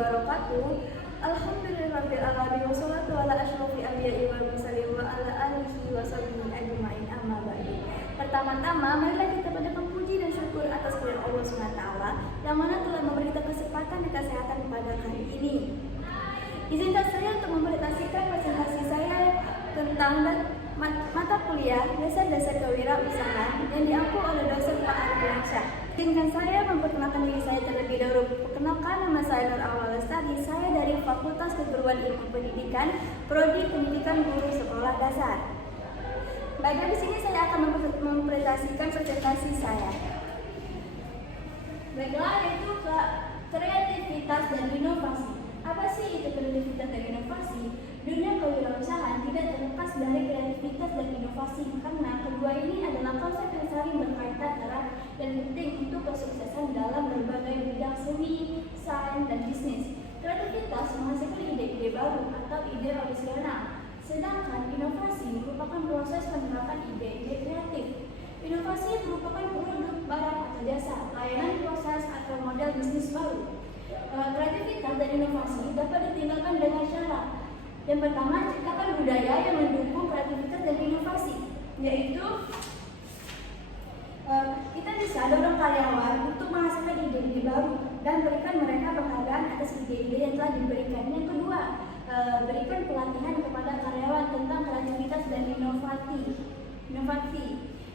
wabarakatuh. Alhamdulillahirabbil alamin wassalatu ala asyrofil anbiya'i wal mursalin wa ala alihi washabihi ajmain amma ba'du. Pertama-tama, marilah kita panjatkan puji dan syukur atas kehadirat Allah SWT yang mana telah memberi kita kesempatan dan kesehatan pada hari ini. Izinkan saya untuk mempresentasikan presentasi saya tentang mata kuliah dasar-dasar kewirausahaan yang diampu oleh dosen Pak Ardiansyah. Izinkan saya memperkenalkan diri saya terlebih dahulu. Perkenalkan, nama saya Nur Aula Lestari. Saya dari Fakultas Keguruan Ilmu Pendidikan, Prodi Pendidikan Guru Sekolah Dasar. Baik, di sini saya akan mempresentasikan presentasi saya. Baiklah, yaitu kreativitas dan inovasi. Apa sih itu kreativitas dan inovasi? Dunia kewirausahaan tidak terlepas dari kreativitas dan inovasi karena kedua ini adalah konsep yang saling berkaitan erat dan penting untuk kesuksesan dalam berbagai bidang seni, sains, dan bisnis. Kreativitas menghasilkan ide-ide baru atau ide orisinal, sedangkan inovasi merupakan proses penerapan ide-ide kreatif. Inovasi merupakan produk, barang atau jasa, layanan, proses, atau model bisnis baru. Kreativitas dan inovasi dapat ditinggalkan dengan syarat. Yang pertama, ciptakan budaya yang mendukung kreativitas dan inovasi, yaitu kita bisa dorong karyawan untuk menghasilkan ide-ide baru dan berikan mereka penghargaan atas ide-ide yang telah diberikan. Yang kedua, berikan pelatihan kepada karyawan tentang kreativitas dan inovasi,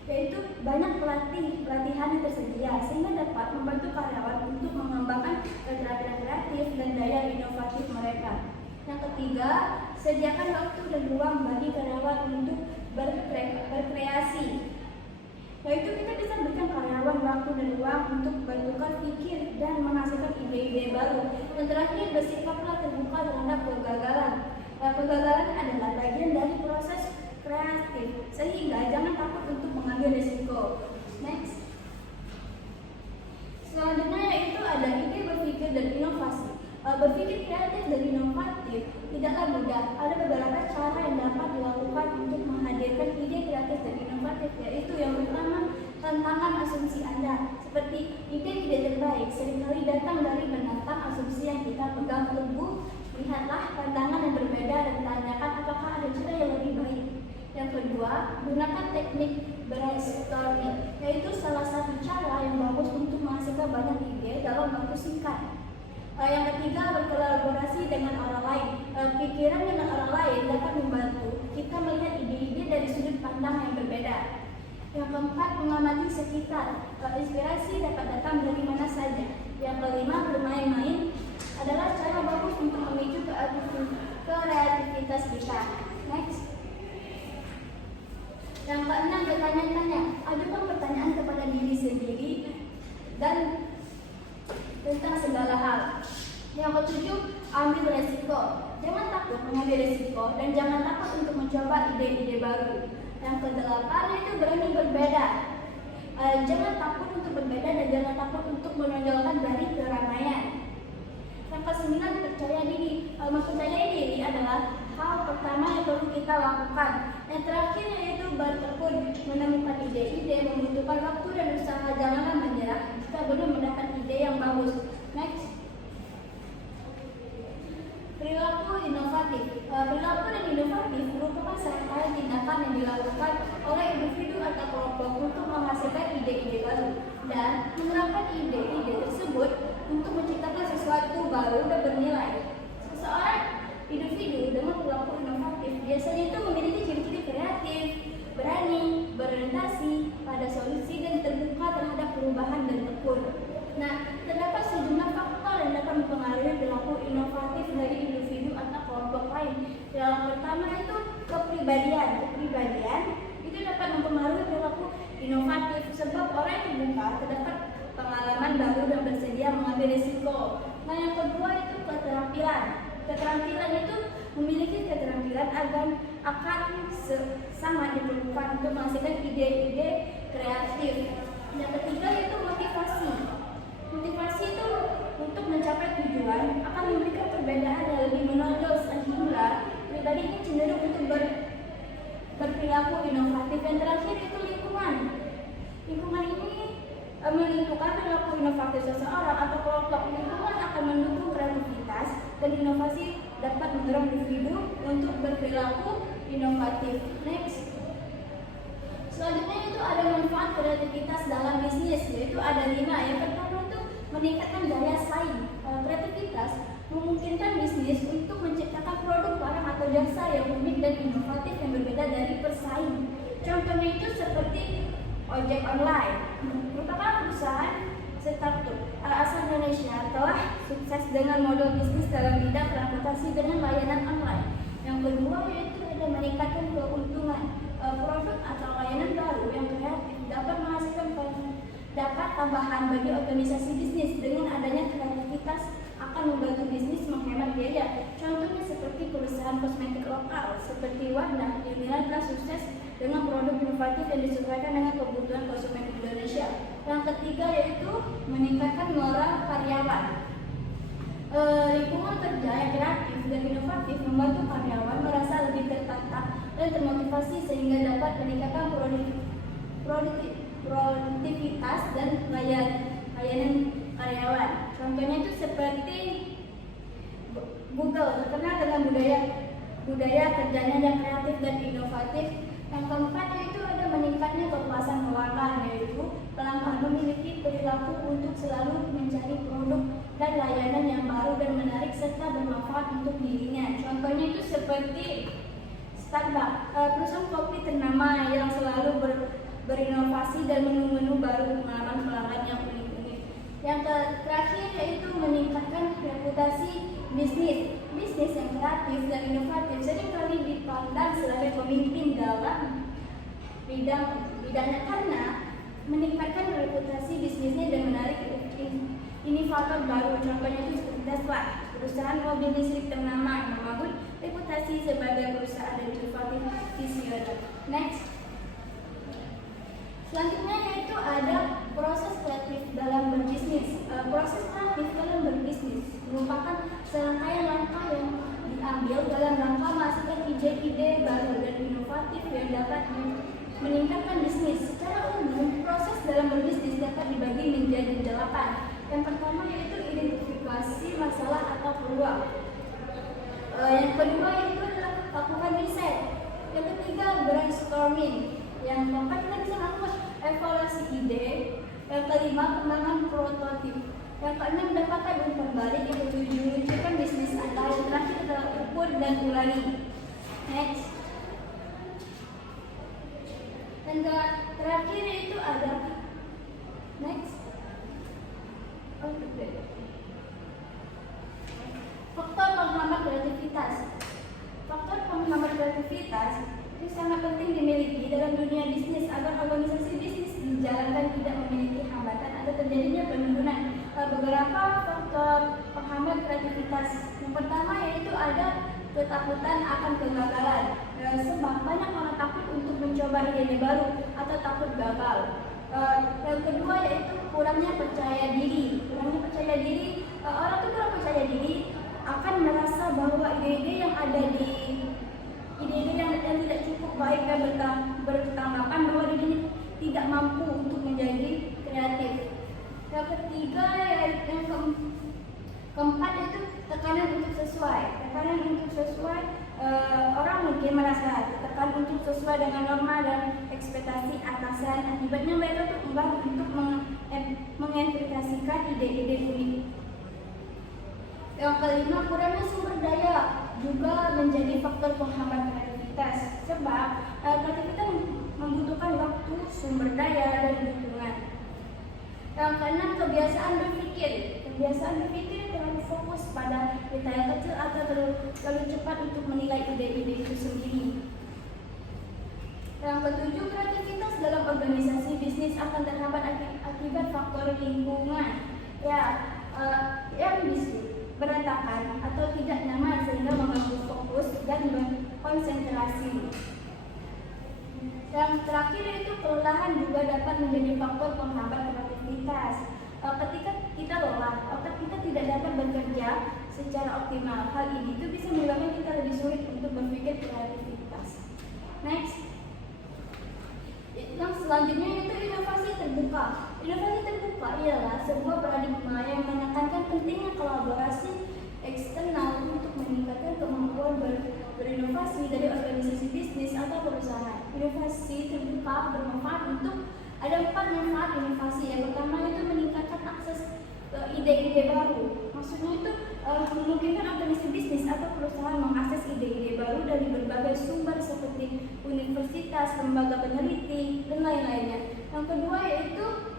yaitu banyak pelatihan yang tersedia sehingga dapat membantu karyawan untuk mengembangkan keterampilan kreatif dan daya inovatif mereka. Yang ketiga, sediakan waktu dan ruang bagi karyawan untuk berkreasi, yaitu kita bisa berikan karyawan waktu dan ruang untuk bertukar pikir dan menghasilkan ide-ide baru. Yang terakhir, bersikaplah terbuka terhadap kegagalan. Kegagalan adalah bagian dari proses kreatif, sehingga jangan takut untuk mengambil risiko. Next. Selanjutnya yaitu ada ide, berpikir, dan inovasi. Berpikir kreatif dan inovatif tidaklah mudah. Ada beberapa cara yang dapat dilakukan untuk menghadirkan ide kreatif dan inovatif, yaitu yang pertama, tantangan asumsi Anda. Seperti ide-ide terbaik seringkali datang dari menantang asumsi yang kita pegang teguh. Lihatlah pandangan yang berbeda dan tanyakan apakah ada cara yang lebih baik. Yang kedua, gunakan teknik brainstorming, yaitu salah satu cara yang bagus untuk menghasilkan banyak ide dalam waktu singkat. Yang ketiga, berkolaborasi dengan orang lain. Pikiran dengan orang lain dapat membantu kita melihat ide-ide dari sudut pandang yang berbeda. Yang keempat, mengamati sekitar. Inspirasi dapat datang dari mana saja. Yang kelima, bermain-main adalah cara bagus untuk memicu kreativitas kita. Next. Yang keenam, bertanya-tanya. Ajukan pertanyaan kepada diri sendiri dan tentang segala hal. Yang ketujuh, ambil resiko. Jangan takut mengambil resiko dan jangan takut untuk mencoba ide-ide baru. Yang kedelapan itu berani berbeda. Jangan takut untuk berbeda dan jangan takut untuk menonjolkan dari keramaian. Yang kesembilan, percaya diri. Mempercayai diri adalah hal pertama yang perlu kita lakukan. Yang terakhir yaitu bertekun. Menemukan ide-ide membutuhkan waktu dan usaha. Janganlah menyerah jika belum mendapat ide yang bagus. Next. Perilaku inovatif. Perilaku dan inovatif merupakan serangkaian tindakan yang dilakukan oleh individu atau kelompok untuk menghasilkan ide-ide baru dan menerapkan ide-ide tersebut untuk menciptakan sesuatu baru dan bernilai. Seseorang individu dengan perilaku inovatif biasanya itu memiliki ciri-ciri kreatif, berani, berorientasi pada solusi dan terbuka terhadap perubahan dan tekun. Nah, terdapat sejumlah faktor yang dapat mempengaruhi perilaku inovatif dari individu atau kelompok lain. Yang pertama itu kepribadian. Kepribadian itu dapat mempengaruhi perilaku inovatif sebab orang yang terbuka terdapat pengalaman baru dan bersedia mengambil risiko. Nah, yang kedua itu keterampilan. Keterampilan itu memiliki keterampilan akan sangat diperlukan untuk menghasilkan ide-ide kreatif. Yang ketiga itu motivasi. Motivasi itu untuk mencapai tujuan akan memberikan perbedaan yang lebih menonjol sehingga pribadi ini cenderung untuk berperilaku inovatif. Yang terakhir itu lingkungan. Lingkungan ini menentukan perilaku inovatif seseorang atau kelompok. Lingkungan akan mendukung kreativitas dan inovasi dapat mendorong individu untuk berperilaku inovatif. Next. Selanjutnya itu ada manfaat kreativitas dalam bisnis, yaitu ada 5. Yang pertama itu meningkatkan daya saing. Kreativitas memungkinkan bisnis untuk menciptakan produk, barang atau jasa yang unik dan inovatif yang berbeda dari pesaing. Contohnya itu seperti ojek online, merupakan perusahaan startup asal Indonesia telah sukses dengan model bisnis dalam bidang transportasi dengan layanan online. Yang kedua yaitu ada meningkatkan keuntungan. Produk atau layanan baru yang kreatif dapat menghasilkan dapat tambahan bagi organisasi bisnis. Dengan adanya kreativitas akan membantu bisnis menghemat biaya. Contohnya seperti perusahaan kosmetik lokal seperti Wardah yang dinilai telah sukses dengan produk inovatif yang disesuaikan dengan kebutuhan konsumen Indonesia. Yang ketiga yaitu meningkatkan moral karyawan. Lingkungan kerja yang kreatif dan inovatif membantu karyawan merasa lebih tertata dan termotivasi sehingga dapat meningkatkan produktivitas dan layanan karyawan. Contohnya itu seperti Google terkenal dengan budaya kerjanya yang kreatif dan inovatif. Yang keempat yaitu ada meningkatnya kepuasan keuangan, yaitu pelanggan memiliki perilaku untuk selalu mencari produk dan layanan yang baru dan menarik serta bermanfaat untuk dirinya. Contohnya itu seperti Starbucks, perusahaan kopi ternama yang selalu berinovasi dan menu-menu baru pengalaman pelanggan yang unik-unik. Yang terakhir yaitu meningkatkan reputasi bisnis. Bisnis yang kreatif dan inovatif seringkali dipandang sebagai pemimpin dalam bidangnya karena meningkatkan reputasi bisnisnya dan menarik inovator baru. Contohnya itu seperti Tesla, perusahaan mobil listrik ternama yang membangun reputasi sebagai perusahaan dan inovatif visioner. Next. Selanjutnya yaitu ada proses kreatif dalam berbisnis. Proses kreatif dalam berbisnis merupakan serangkaian langkah yang diambil dalam rangka menghasilkan ide-ide baru dan inovatif yang dapat meningkatkan bisnis. Secara umum, proses dalam berbisnis dapat dibagi menjadi 8. Yang pertama yaitu identifikasi masalah atau peluang. Yang kedua yaitu adalah lakukan riset. Yang ketiga brainstorming. Yang keempat kita bisa melakukan evaluasi ide. Yang kelima pengembangan prototip. Yang keenam mendapatkan umpan balik. Yang ketujuh luncurkan bisnis Anda. Yang terakhir adalah ukur dan ulangi. Next. Dan terakhir yaitu ada next. Faktor penghambat kreativitas. Faktor penghambat kreativitas itu sangat penting dimiliki dalam dunia bisnis agar organisasi bisnis dijalankan tidak memiliki hambatan atau terjadinya penurunan. Beberapa faktor penghambat kreativitas. Yang pertama yaitu ada ketakutan akan kegagalan. Sebab banyak orang takut untuk mencoba ide baru atau takut gagal. Yang kedua yaitu kurangnya percaya diri. Orang itu kurang percaya diri akan merasa bahwa ide-ide yang tidak cukup baik dan bertanggapan bahwa dirinya tidak mampu untuk menjadi kreatif. Yang ketiga yang keempat itu tekanan untuk sesuai. Orang mungkin merasa tertekan untuk sesuai dengan norma dan ekspektasi atasan. Akibatnya mereka tuh enggan untuk menginterpretasikan ide-ide unik. Yang kelima, kurangnya sumber daya juga menjadi faktor penghambat kreativitas. Sebab kreativitas membutuhkan waktu, sumber daya, dan dukungan. Yang keenam, kebiasaan berpikir terlalu fokus pada detail kecil atau terlalu cepat untuk menilai ide-ide itu sendiri. Yang ketujuh, kreativitas dalam organisasi bisnis akan terhambat akibat faktor lingkungan. Yang berantakan atau tidak nyaman sehingga mengganggu fokus dan konsentrasi. Yang terakhir yaitu kelelahan juga dapat menjadi faktor penghambat kreativitas. Ketika kita lelah, otak kita tidak dapat bekerja secara optimal. Hal ini itu bisa menyebabkan kita lebih sulit untuk berpikir kreativitas. Next. Yang selanjutnya yaitu inovasi terbuka. Inovasi terbuka ialah sebuah paradigma yang menekankan pentingnya kolaborasi eksternal diskusi terbuka bermanfaat untuk ada 4 manfaat inovasi. Yang pertama itu meningkatkan akses ide-ide baru. Maksudnya itu memungkinkan organisasi bisnis atau perusahaan mengakses ide-ide baru dari berbagai sumber seperti universitas, lembaga peneliti, dan lain-lainnya. Yang kedua yaitu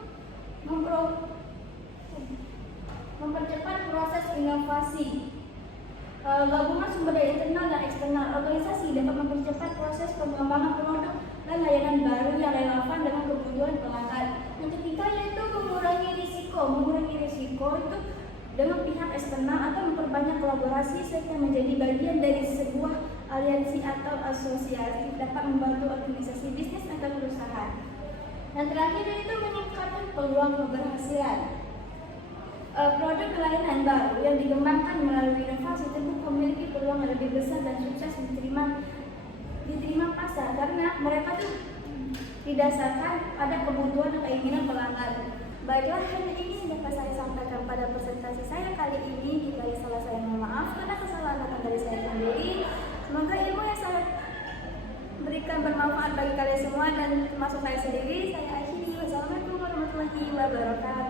mempercepat proses inovasi. Gabungan sumber daya internal dan eksternal organisasi dapat mempercepat proses pengembangan produk dan layanan baru yang relevan dengan kebutuhan pelanggan. Yang ketiga yaitu mengurangi risiko. Mengurangi risiko itu dengan pihak eksternal atau memperbanyak kolaborasi serta menjadi bagian dari sebuah aliansi atau asosiasi dapat membantu organisasi bisnis atau perusahaan. Dan terakhir yaitu meningkatkan peluang keberhasilan. Produk layanan baru yang dikembangkan melalui inovasi tentu memiliki peluang yang lebih besar dan sukses diterima pasar karena mereka tuh didasarkan pada kebutuhan dan keinginan pelanggan. Baiklah, hanya ini yang dapat saya sampaikan pada presentasi saya kali ini. Jika ada salah saya mohon maaf karena kesalahan datang dari saya sendiri. Semoga ilmu yang saya berikan bermanfaat bagi kalian semua dan termasuk saya sendiri. Saya akhiri. Wassalamualaikum warahmatullahi wabarakatuh.